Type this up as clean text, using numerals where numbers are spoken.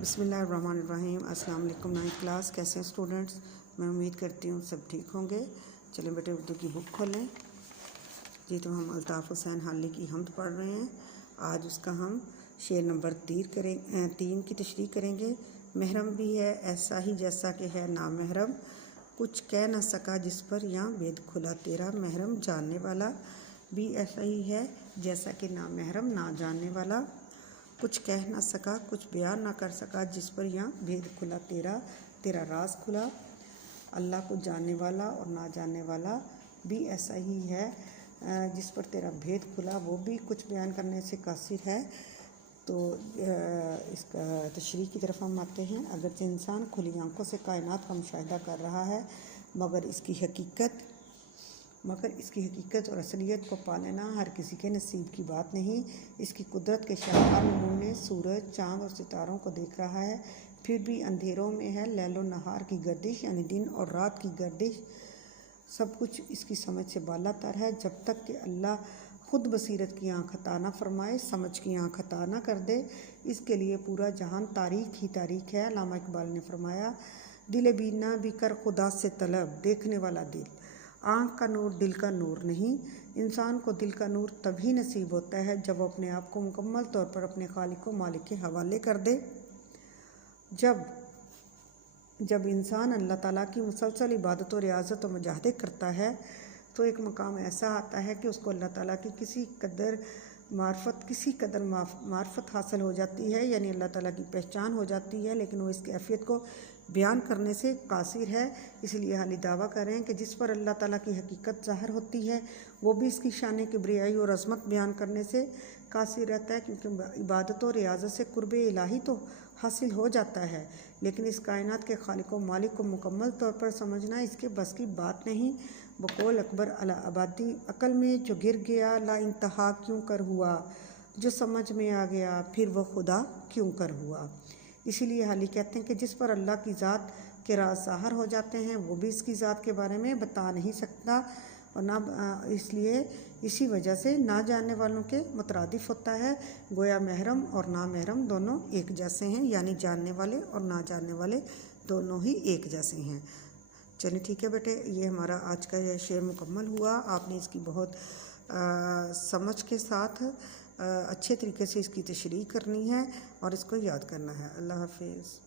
بسم اللہ الرحمن الرحیم۔ السلام علیکم۔ 9th کلاس، کیسے ہیں اسٹوڈنٹس؟ میں امید کرتی ہوں سب ٹھیک ہوں گے۔ چلیں بیٹے اردو کی بک کھولیں جی۔ تو ہم الطاف حسین حالی کی حمد پڑھ رہے ہیں۔ آج اس کا ہم شعر نمبر 3 کی تشریح کریں گے۔ محرم بھی ہے ایسا ہی جیسا کہ ہے نامحرم، کچھ کہہ نہ سکا جس پر یہاں بید کھلا تیرا۔ محرم جاننے والا بھی ایسا ہی ہے جیسا کہ نامحرم نہ جاننے والا، کچھ کہہ نہ سکا کچھ بیان نہ کر سکا جس پر یہاں بھید کھلا تیرا راز کھلا۔ اللہ کو جاننے والا اور نہ جاننے والا بھی ایسا ہی ہے جس پر تیرا بھید کھلا، وہ بھی کچھ بیان کرنے سے قاصر ہے۔ تو اس کا تشریح کی طرف ہم آتے ہیں۔ اگرچہ انسان کھلی آنکھوں سے کائنات کا مشاہدہ کر رہا ہے مگر اس کی حقیقت اور اصلیت کو پا لینا ہر کسی کے نصیب کی بات نہیں۔ اس کی قدرت کے شاہکار نمونے سورج، چاند اور ستاروں کو دیکھ رہا ہے، پھر بھی اندھیروں میں ہے لیل و نہار کی گردش، یعنی دن اور رات کی گردش۔ سب کچھ اس کی سمجھ سے بالا تر ہے۔ جب تک کہ اللہ خود بصیرت کی آنکھ عطا نہ فرمائے، سمجھ کی آنکھ عطا نہ کر دے، اس کے لیے پورا جہان تاریک ہی تاریک ہے۔ علامہ اقبال نے فرمایا، دل بینا بھی کر خدا سے طلب، دیکھنے والا دل۔ آنکھ کا نور دل کا نور نہیں۔ انسان کو دل کا نور تبھی نصیب ہوتا ہے جب وہ اپنے آپ کو مکمل طور پر اپنے خالق و مالک کے حوالے کر دے۔ جب انسان اللہ تعالیٰ کی مسلسل عبادت و ریاضت و مجاہدے کرتا ہے تو ایک مقام ایسا آتا ہے کہ اس کو اللہ تعالیٰ کی کسی قدر معرفت حاصل ہو جاتی ہے، یعنی اللہ تعالیٰ کی پہچان ہو جاتی ہے، لیکن وہ اس کیفیت کو بیان کرنے سے قاصر ہے۔ اس لیے حالی دعویٰ کر رہے ہیں کہ جس پر اللہ تعالیٰ کی حقیقت ظاہر ہوتی ہے وہ بھی اس کی شان کبریائی اور عظمت بیان کرنے سے قاصر رہتا ہے، کیونکہ عبادت و ریاضت سے قرب الہی تو حاصل ہو جاتا ہے، لیکن اس کائنات کے خالق و مالک کو مکمل طور پر سمجھنا اس کے بس کی بات نہیں۔ بقول اکبر الہ آبادی، عقل میں جو گر گیا لا انتہا کیوں کر ہوا، جو سمجھ میں آ گیا پھر وہ خدا کیوں کر ہوا۔ اسی لیے حالی کہتے ہیں کہ جس پر اللہ کی ذات کے راز ظاہر ہو جاتے ہیں وہ بھی اس کی ذات کے بارے میں بتا نہیں سکتا، اور نہ اسی وجہ سے نہ جاننے والوں کے مترادف ہوتا ہے۔ گویا محرم اور نامحرم دونوں ایک جیسے ہیں، یعنی جاننے والے اور نہ جاننے والے دونوں ہی ایک جیسے ہیں۔ چلیں ٹھیک ہے بیٹے، یہ ہمارا آج کا یہ شعر مکمل ہوا۔ آپ نے اس کی بہت سمجھ کے ساتھ اچھے طریقے سے اس کی تشریح کرنی ہے اور اس کو یاد کرنا ہے۔ اللہ حافظ۔